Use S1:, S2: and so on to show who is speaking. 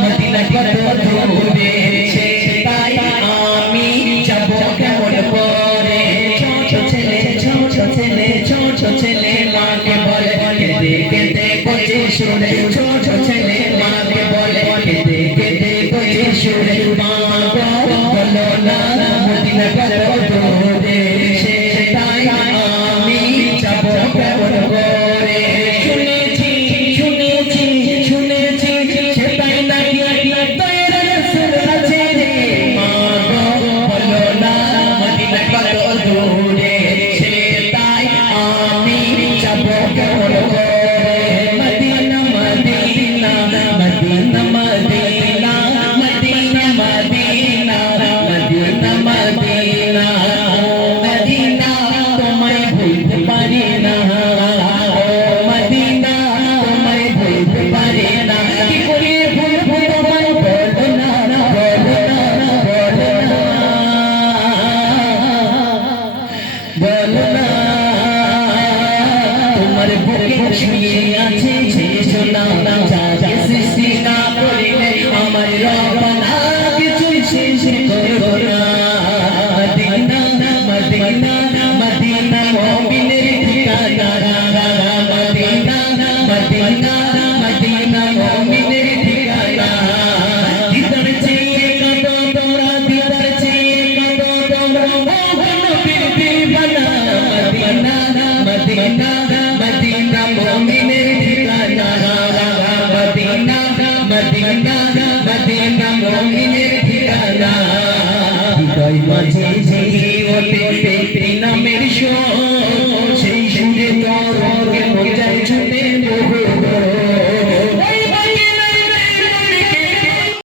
S1: Medina কত আমার বুকে শুয়ে আছে সে সোনা যাকে সৃষ্টি না করিলে আমার রবনা কিছু শেষ করব না মদিনা মদিনা মদিনা মুমিনের ঠিকানা মদিনা মদিনা মদিনা মুমিনের ঠিকানা দিদার চেয়ে কত তোরা দিদার চেয়ে কত তোরা মোহন পীর দিবানা মদিনা মদিনা ঠিকানা বাদে না মমিনের ঠিকানা হৃদয় মাঝে